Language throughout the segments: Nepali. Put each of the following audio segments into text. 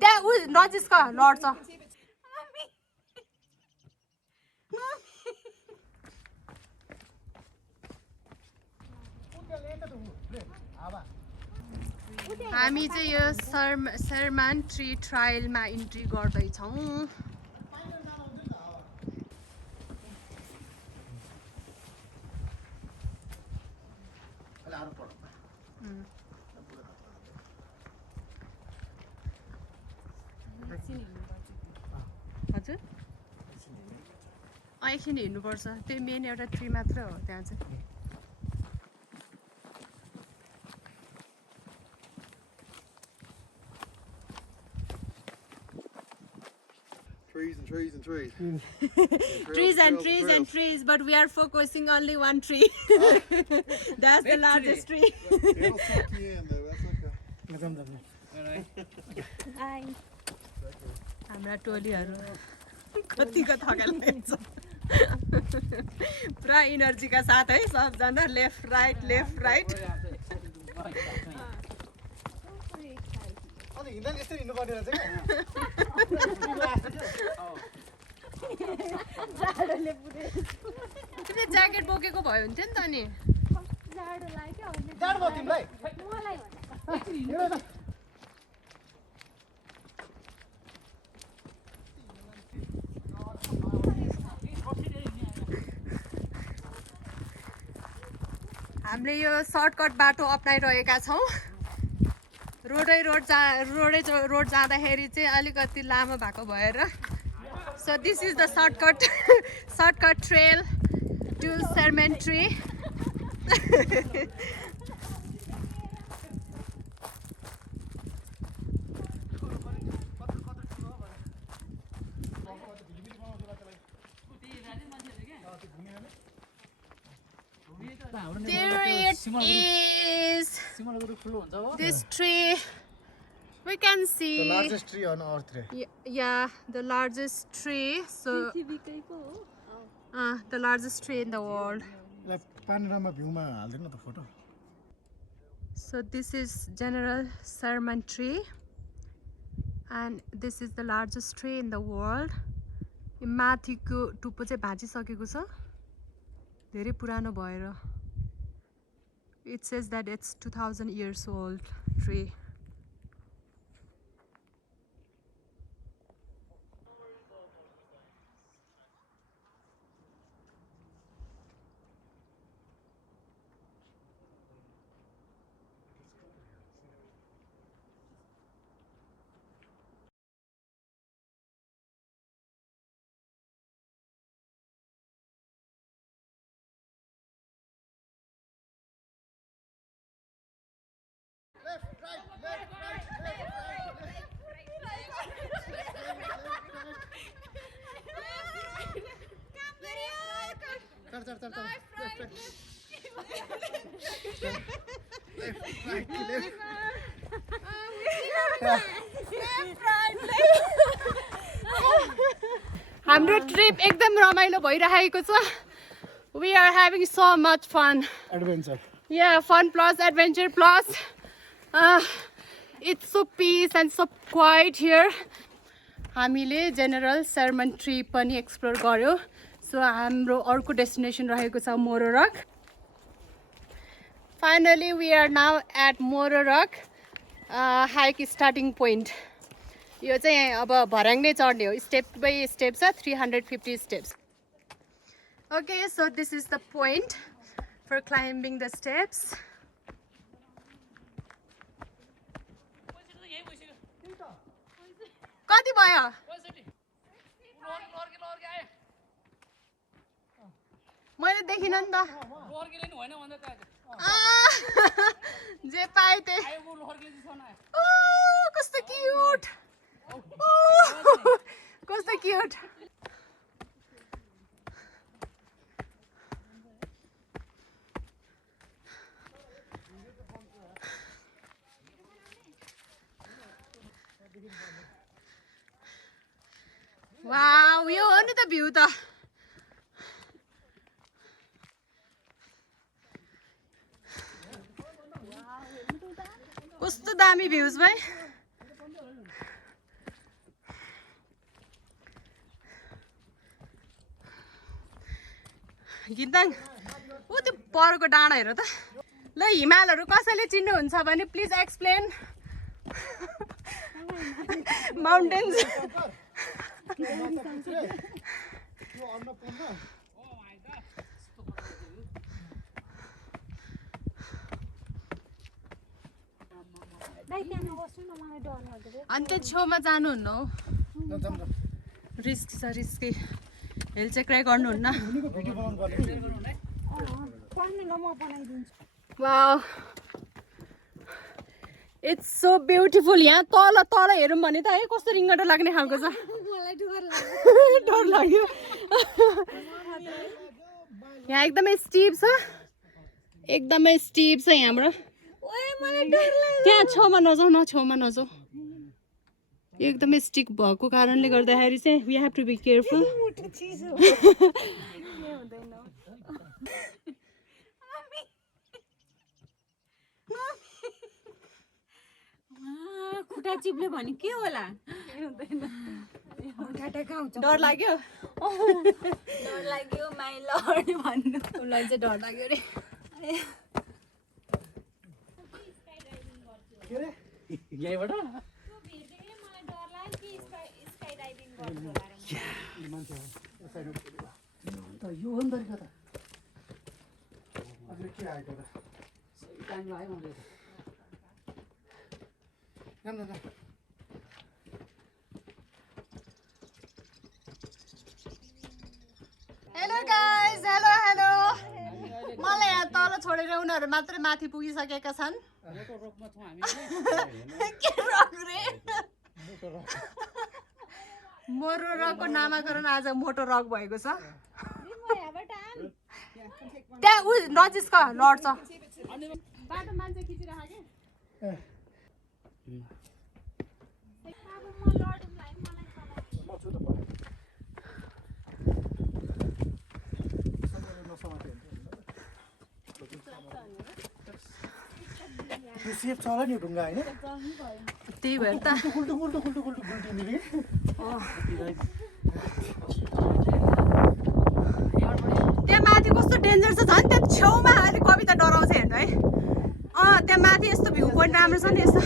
त्यहाँ उ नजिस्का लड्छ हामी चाहिँ यो शर्मान ट्री ट्रायलमा इन्ट्री गर्दैछौँ हजुर एकछिन हिँड्नुपर्छ त्यो मेन एउटा ट्री मात्र हो त्यहाँ चाहिँ Trees and trees. trees, but we are focusing only one tree. That's the largest tree. It'll suck you in though, that's okay. Hi. हाम्रा टोलीहरू कतिको थकाइ लाग्छ पुरा इनर्जीका साथ है सबजना लेफ्ट राइट अनि हिँड्दा नि यस्तै हिँड्नु पर्ने रहेछ तिमीले ज्याकेट बोकेको भयो हुन्थ्यो नि त नि जाडो भयो तिमीलाई हामीले यो सर्टकट बाटो अप्नाइरहेका छौँ रोड जाँदाखेरि चाहिँ अलिकति लामो भएको भएर so this is the shortcut trail to Sherman tree There it is. This tree. We can see. The largest tree on earth. Yeah, the largest tree. So. The largest tree in the world. So this is General Sherman tree, and this is the largest tree in the world. माथिको टुप्पो चाहिँ भाँचिसकेको छ धेरै पुरानो भएर It says that it's 2000 years old tree. हाम्रो ट्रिप एकदम रमाइलो भइरहेको छ We are having so much fun. Adventure. Yeah, fun plus adventure plus. It's so peace and so quiet here. हामीले General Sherman tree पनि एक्सप्लोर गर्यो. So हाम्रो अर्को डेस्टिनेसन रहेको छ मोरोरक. Finally we are now at Mororok hike starting point. यो चाहिँ अब भर्याङ नै चढ्ने हो स्टेप बाइ स्टेप छ 350 steps. Okay, so this is the point for climbing the steps. कति भयो मैले देखिन नि त जे पाए त्यही कस्तो क्युट कस्तो क्युट वाउ यो हो नि त भ्यू त कस्तो दामी भ्यूज भाइ गिन्ताङ ऊ त्यो परको डाँडा हेर त ल हिमालहरू कसैले चिन्नुहुन्छ भने प्लिज एक्सप्लेन माउन्टेन्स अनि त्यो छेउमा जानुहुन्न हौ रिस्क छ रिस्की हेल चाहिँ क्राई गर्नुहुन्न वाउ इट्स सो ब्युटिफुल यहाँ तल तल हेरौँ भने त है कस्तो रिङ्गटो लाग्ने खालको छ डर लाग्यो यहाँ एकदमै स्टिप छ यहाँबाट त्यहाँ छेउमा नजाऊ न छेउमा नजाऊ एकदमै स्टिक भएको कारणले गर्दाखेरि चाहिँ we have to be careful खुट्टा चिप्ले भने के होला डर लाग्यो माइ लर्ड भन्नु उसलाई चाहिँ डर लाग्यो अरे यहीबाट यो हो नि तरिका त अहिले के आएको त सही टाइममा आयो मैले हेलो गाइज हेलो हेलो मलाई यहाँ तल छोडेर उनीहरू मात्रै माथि पुगिसकेका छन् के रक रे मोरो रकको नामाकरण आज मोटो रक भएको छ त्यहाँ उ नजिस्क लड्छ बाटो मान्छे खिचिरहेको के सेफ छ होला नि ढुङ्गा होइन त्यही भएर त उल्टो उल्टो उल्टो उल्टो उल्टिने कि त्यहाँ माथि कस्तो डेन्जर छ झन् त्यहाँ छेउमा अहिले कविता डराउँछ हेर्नु है त्यहाँ माथि यस्तो भ्यू पोइन्ट राम्रो छ नि यस्तो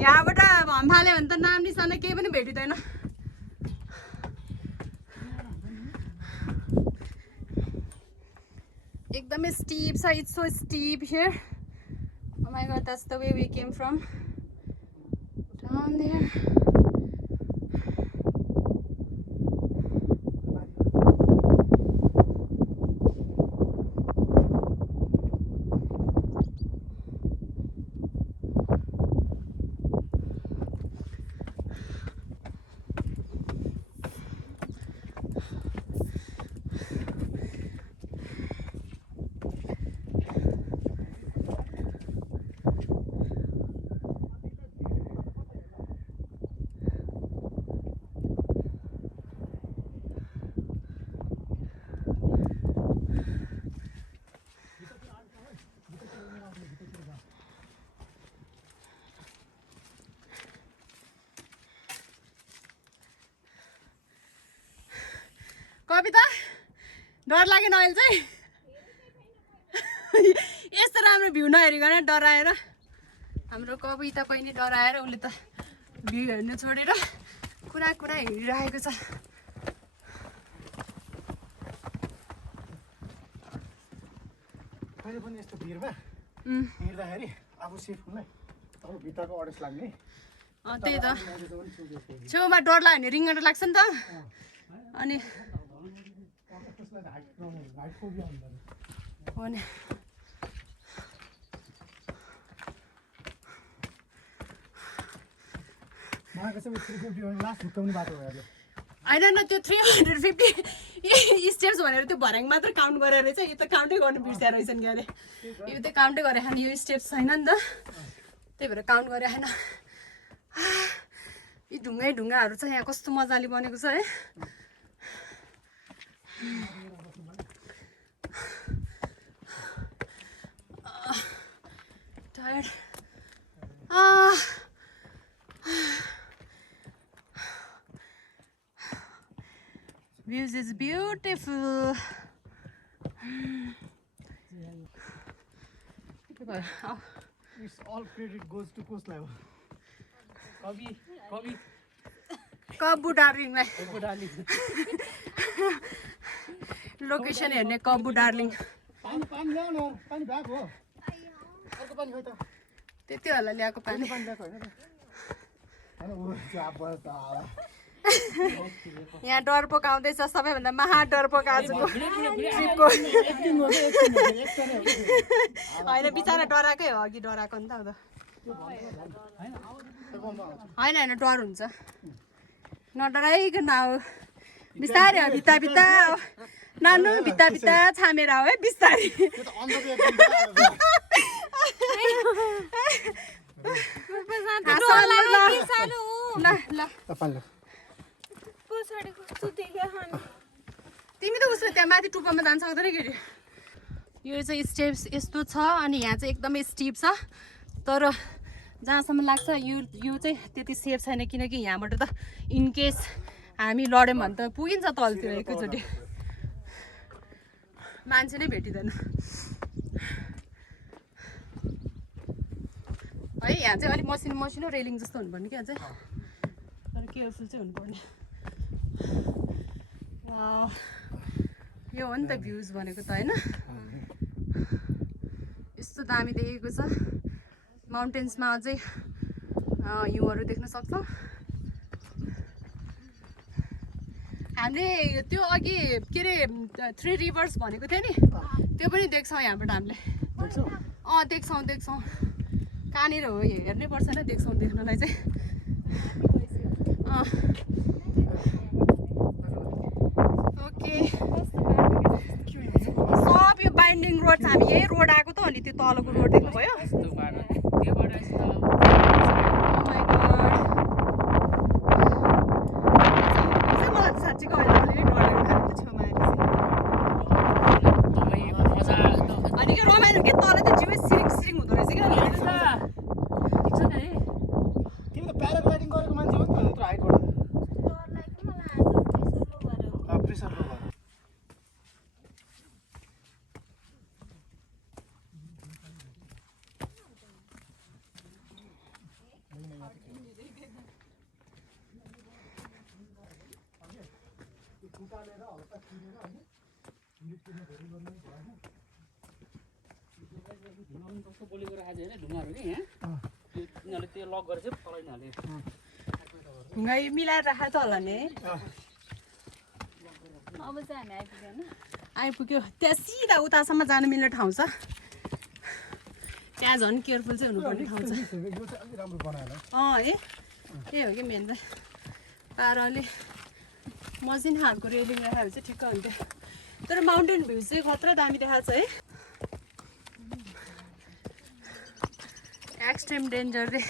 यहाँबाट हम्फाल्यो भने त नाम निशाना केही पनि भेटिँदैन एकदमै स्टिप छ it's so steep here Oh my god, that's the way we came from down there. कविता डर लागेन अहिले चाहिँ यस्तो राम्रो भ्यू नहेरिकन डराएर हाम्रो कविता पनि डराएर उसले त भ्यू हेर्नु छोडेर कुरा कुरा हिँडिरहेको छ कहिले पनि यस्तो भिडमा हिँड्दाखेरि आफू सेफ हुँदै अब भित्रको अडेस लाग्ने त्यही त छेउमा डर लाग्यो भने रिङ्गटा लाग्छ नि त अनि हो नि होइन न त्यो 350 स्टेप्स भनेर त्यो भर्याङ मात्र काउन्ट गरेर रहेछ यो त काउन्टै गर्नु बिर्स्या रहेछन् कि अरे यो त काउन्टै गरे खाने यो स्टेप्स छैन नि त त्यही भएर काउन्ट गरे होइन यी ढुङ्गाहरू चाहिँ यहाँ कस्तो मजाले बनेको छ है Views is beautiful. It's all credit goes to coastline. कवि कब्बु डार्लिङलाई डाली लोकेसन हेर्ने कब्बु डार्लिङ पानी ल्याऊ न पानी भएको हो अर्को पानी खै त त्यति होला ल्याएको पानी पानी ल्याएको होइन ऊ चाप त यहाँ डरपोक आउँदैछ सबैभन्दा महा डरपोक आजको ट्रिपको होइन बिचरा डराएकै हो अघि डराएको नि त होइन होइन डर हुन्छ नडराइकन आऊ बिस्तारै हो भित्ता भित्ता नानु भित्ता भित्ता छामेर आऊ है बिस्तारै ल ल पानी तिमी त उसले त्यहाँ माथि टुप्पोमा जान सक्दैन केटी यो चाहिँ स्टेप्स यस्तो छ अनि यहाँ चाहिँ एकदमै स्टिप छ तर जहाँसम्म लाग्छ यो चाहिँ त्यति सेफ छैन किनकि यहाँबाट त इनकेस हामी लड्यौँ भने त पुगिन्छ तलतिर एकैचोटि मान्छे नै भेटिँदैन है यहाँ चाहिँ अलिक मसिनो मसिनो रेलिङ जस्तो हुनुपर्ने क्या चाहिँ तर केयरफुल चाहिँ हुनुपर्ने यो हो नि त भ्युज भनेको त होइन यस्तो दामी देखेको छ माउन्टेन्समा अझै हिउँहरू देख्न सक्छौँ हामीले त्यो अघि के अरे 3 रिभर्स भनेको थियो नि त्यो पनि देख्छौँ यहाँबाट हामीले देख्छौँ कहाँनिर हो हेर्नै पर्छ नि देख्छौँ देख्नलाई चाहिँ ओके सब यो बाइन्डिङ रोड छ हामी यही रोड आएको त अनि त्यो तलको रोड देख्नुभयो मलाई साँच्चीको अहिले अनि के रमाइलो के तल त जिउ सिरिङ सिरिङ हुँदो रहेछ क्या तिमी त प्याराग्लाइडिङ गरेको मान्छे हो नि त यत्रो हाइटबाट प्रेसरको भएर कस्तो बोलेको आज होइन ढुङ्गाहरू नि यहाँ यिनीहरूले त्यो लक गरेर चाहिँ तल यिनीहरूले ढुङ्गा मिलाएर राखेको त होला नि अब चाहिँ हामी आइपुग्दैन आइपुग्यो त्यहाँ सिधा उतासम्म जानु मिल्ने ठाउँ छ त्यहाँ झन् केयरफुल चाहिँ हुनुपर्ने ठाउँ छ यो चाहिँ अलिक राम्रो बनाएर है त्यही हो कि मेन चाहिँ तर अलिक मसिनो खालको रेलिङ राखेको चाहिँ ठिक्क हुन्थ्यो तर माउन्टेन भ्यू चाहिँ खतरा दामी देखाएको छ है एक्सट्रिम डेन्जर रे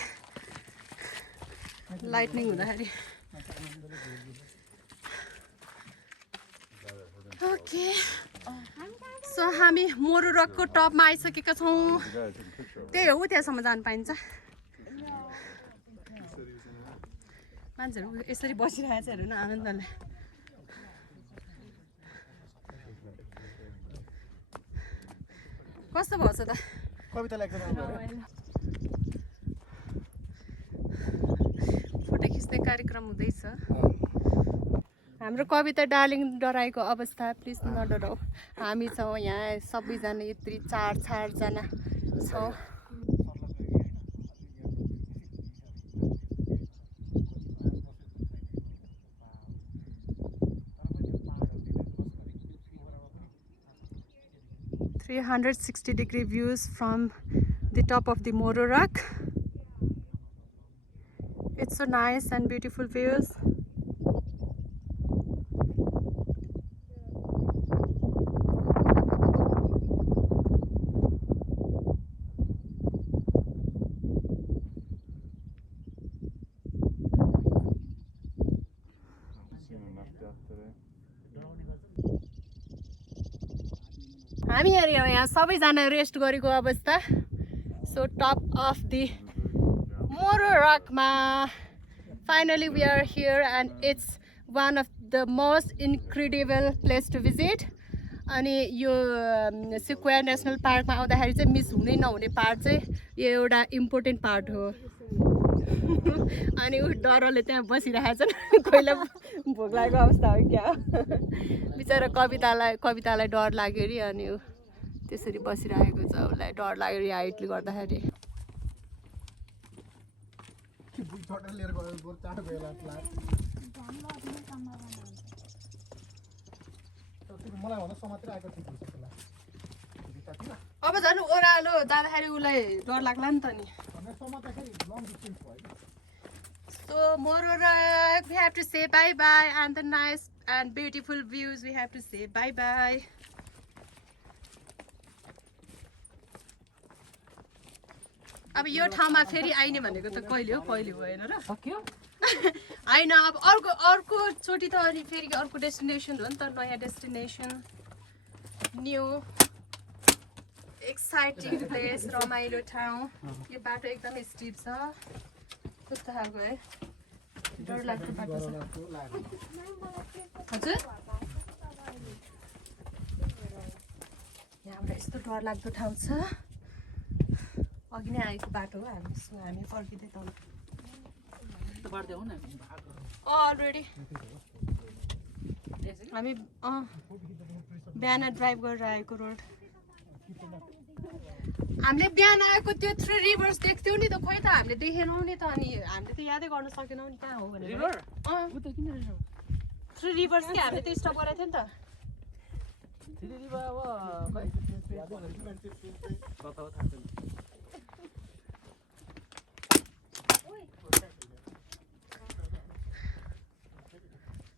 लाइटनिङ हुँदाखेरि ओके सो हामी मोरु रकको टपमा आइसकेका छौँ त्यही हो त्यहाँसम्म जानु पाइन्छ मान्छेहरू यसरी बसिरहेको छ हेर्नु न आनन्दले कस्तो भएको छ त कवितालाई एकदम राम्रो हो फोटो खिच्ने कार्यक्रम हुँदैछ हाम्रो कविता डार्लिङ डराएको अवस्था प्लिज नडराऊ हामी छौँ यहाँ सबैजना यत्रो 4-4 जना छौँ .360-degree views from the top of the Moro Rock. It's so nice and beautiful views. हामी यहाँ सबैजना रेस्ट गरेको अवस्था so top of the Moro Rock ma. Finally we are here and it's one of the most incredible place to visit. अनि यो सिक्वेयर नेसनल पार्कमा आउँदाखेरि चाहिँ मिस हुनै नहुने पार्ट चाहिँ यो एउटा इम्पोर्टेन्ट पार्ट हो। अनि ऊ डरले त्यहाँ बसिरहेको छन्, कोहीलाई भोक लागेको अवस्था हो क्या। बिचरा कवितालाई डर लाग्यो अरे, अनि ऊ त्यसरी बसिरहेको छ, उसलाई डर लाग्यो अरे हाइटले गर्दाखेरि। लिएर गयो चाँडो गयो मलाई भन्दा समातेर आएको ठिक हुन्छ त्यसलाई। अब झन् ओह्रालो जाँदाखेरि उसलाई डर लाग्ला नि त नि। समात्दाखेरि लङ डिस्टेन्स भयो। So Morora, we have to say bye bye, and the nice and beautiful views we have to say bye bye. अब यो ठाउँमा फेरि आइने भनेको त कहिले हो कहिले भएन र सक्यो हैन। अब अर्को चोटि त अनि फेरि अर्को डेस्टिनेसन हो नि त, नयाँ डेस्टिनेसन, न्यू एक्साइटिङ प्लेस, रमाइलो ठाउँ। यो बाटो एकदमै स्टिप छ, कस्तो खालको है, डर लाग्दो बाटो छ। हजुर यहाँबाट यस्तो डर लाग्दो ठाउँ छ, अघि नै आएको बाटो हो। हामी फर्किँदै त बाड्दै हो न अलरेडी हामी बिहान ड्राइभ गरेर आएको रोड। हामीले बिहान आएको त्यो 3 रिभर्स देख्थ्यौँ नि त, खोइ त हामीले देखेनौँ नि त, अनि हामीले त यादै गर्न सकेनौँ नि कहाँ हो भनेर। रिभर उ त किन रिभर 3 रिभर्स कि हामीले त स्टप गरेको थियौँ नि त। थिरि रिभर अब खै कता हो थाहा छैन।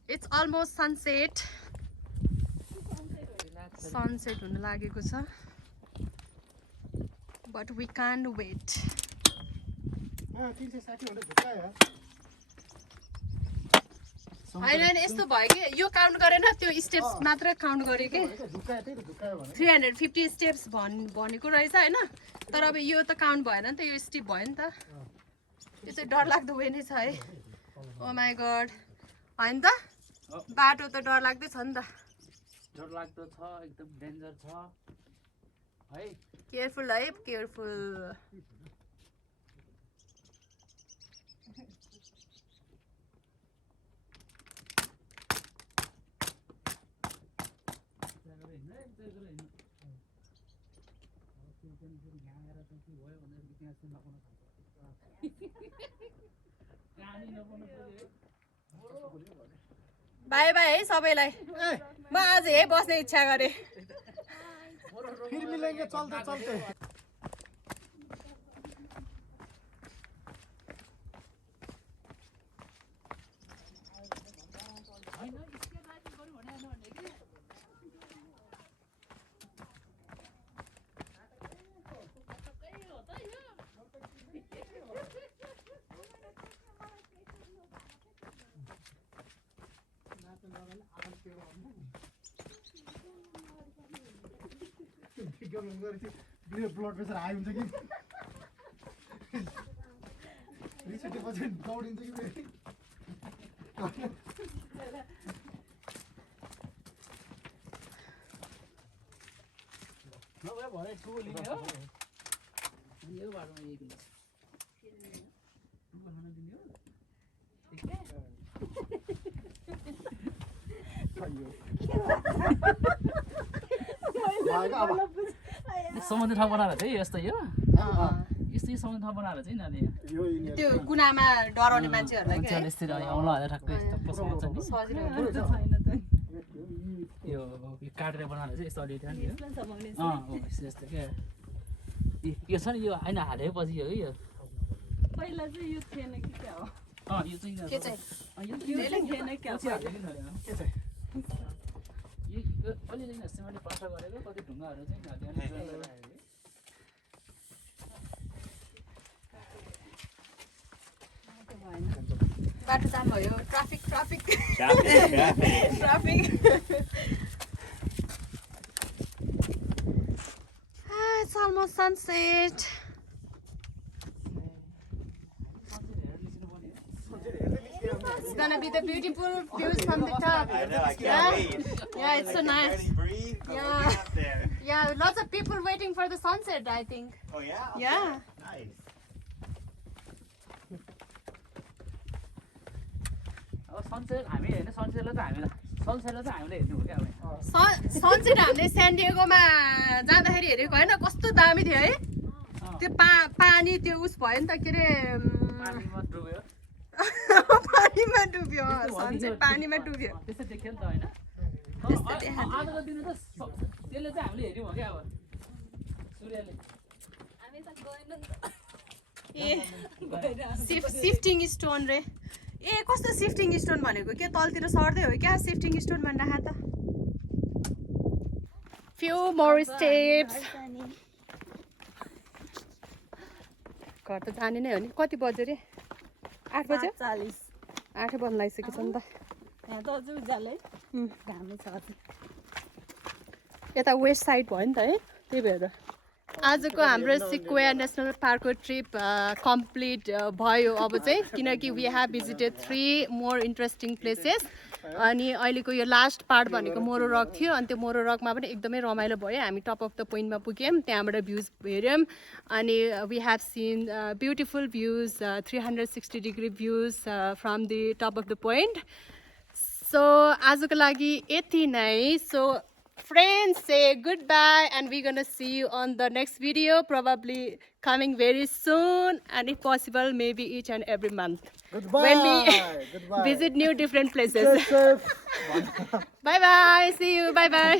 इट्स अलमोस्ट सनसेट हुन लागेको छ, बट वी कान्ट वेट। 360 भन्दा झुक्कायो होइन यस्तो भयो कि यो काउन्ट गरेन, त्यो स्टेप्स मात्र काउन्ट गऱ्यो कि। झुक्कायो त्यही त झुक्कायो भने 350 स्टेप्स भनेको रहेछ होइन, तर अब यो त काउन्ट भएन नि त, यो स्टेप भयो नि त। यो चाहिँ डरलाग्दो वे नै छ है। ओ माई गड, होइन त बाटो त डरलाग्दै छ नि त। डर लाग्दो छ, एकदम डेन्जर छ है। केयरफुल है, केयरफुल। बाई बाई है सबैलाई, म आज यही बस्ने इच्छा गरेँ। फिर मिलेंगे चलते चलते। ब्लड प्रेसर हाई हुन्छ कि रिसेटेपछि दौडिन्छ कि भरे ठुलो लिने हो यो बाटोमा यही किन बनाउन दिने हो समुद्र ठाउँ बनाएर चाहिँ यस्तो यो यस्तै समुद्र ठाउँ बनाएर चाहिँ यिनीहरूले त्यो कुनामा डराउने मान्छेहरूलाई के मान्छेहरूले यस्तै आउँला भनेर ठ्याक्कै यस्तो पसाउँछ नि सजिलो यो काटेर बनाएर चाहिँ यस्तो अलिअलि नि हो यस्तो क्या यो छ नि यो होइन हालेपछि हो कि यो पहिला चाहिँ यो थिएन कि क्या हो यो चाहिँ के चाहिँ यो थिएन क्या पछि हाल्यो कि नयाँ यो अलिअलि मैले प्रश्न गरेको कति ढुङ्गाहरू चाहिँ बाटो जाम भयो, traffic It's almost sunset. gonna be the beautiful views from the top. I know, I can't Yeah. wait. Yeah, it's so nice. Barely breathe, but Yeah. we'll get up there. Yeah, lots of people waiting for the sunset, I think. Oh yeah? Up Yeah. there? Nice. अब सनसेट हामी होइन सनसेटलाई चाहिँ हामीलाई सनसेटलाई चाहिँ हामीले हेर्नु हो क्या अब सनसेट हामीले स्यान्डिएगोमा जाँदाखेरि हेरेको होइन कस्तो दामी थियो है त्यो पानी त्यो उस भयो नि त के अरे पानीमा डुब्यो पानीमा डुब्यो सनसेट पानीमा डुब्यो त्यस्तै देख्यो नि त होइन त्यस्तै देखाएको थियो। आजको दिन त त्यसले चाहिँ हामीले हेऱ्यौँ हो क्या अब सूर्यले हामी त गएनौँ नि त ए सिफ्टिङ स्टोन रे ए कस्तो सिफ्टिङ स्टोन भनेको के तलतिर सर्दै हो क्या सिफ्टिङ स्टोन भनेर राख त फ्यु मोर स्टेप्स घर त जाने नै हो नि कति बज्यो रे 8 बज्यो 40 8 बज्न लागिसकेको छ नि त यहाँ त अझै उज्यालै घामै छ अझै यता वेस्ट साइड भयो नि त है त्यही भएर आजको हाम्रो सिक्वेयर नेसनल पार्कको ट्रिप कम्प्लिट भयो अब चाहिँ किनकि we have visited 3 more interesting places अनि अहिलेको यो लास्ट पार्ट भनेको मोरो रक थियो अनि त्यो मोरो रकमा पनि एकदमै रमाइलो भयो हामी टप अफ द पोइन्टमा पुग्यौँ त्यहाँबाट भ्युज हेऱ्यौँ अनि we have seen beautiful views 360 degree views from the top of the point so आजको लागि यति नै so friends say goodbye and we're gonna see you on the next video probably coming very soon and if possible maybe each and every month Goodbye. when we Goodbye. visit new different places Safe. bye bye see you bye bye